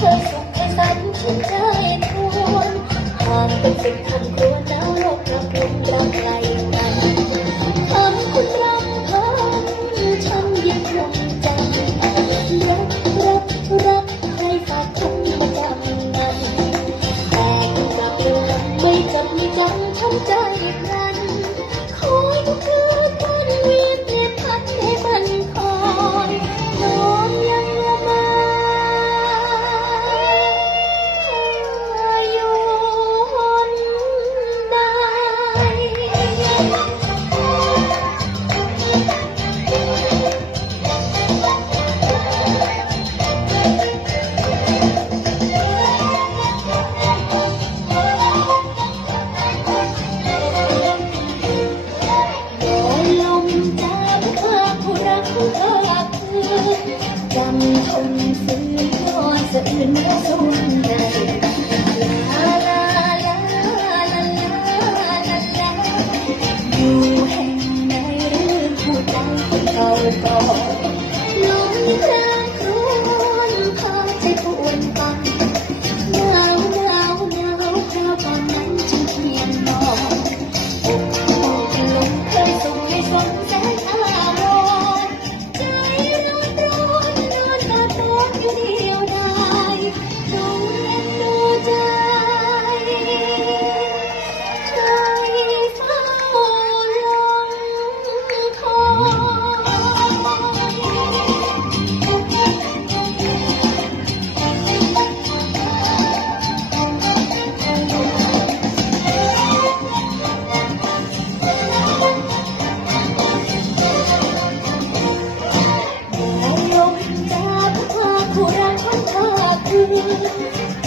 เธอสุขให้ฝันฉันใจทวนหากเป็นสุขทาง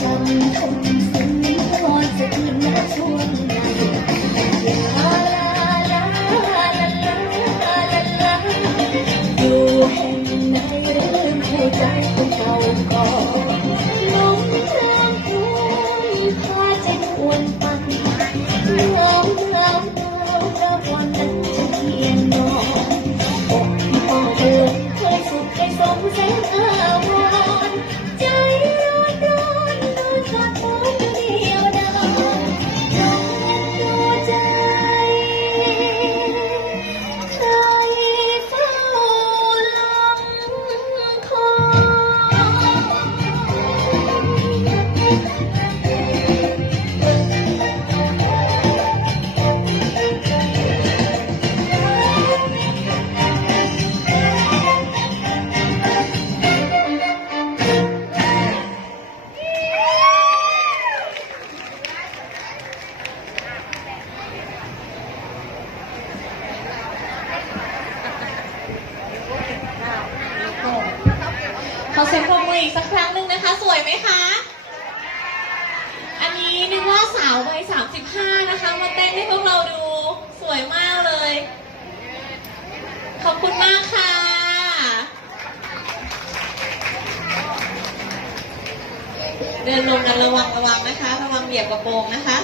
จําคงสํ อเสียงปรบมืออีกสักครั้งหนึ่งนะคะ สวยไหมคะ อันนี้นึกว่าสาววัยสามสิบห้านะคะ มาเต้นให้พวกเราดู สวยมากเลย ขอบคุณมากค่ะเดินลงกันระวังระวังนะคะ ระวังเหยียบกระโปรงนะคะ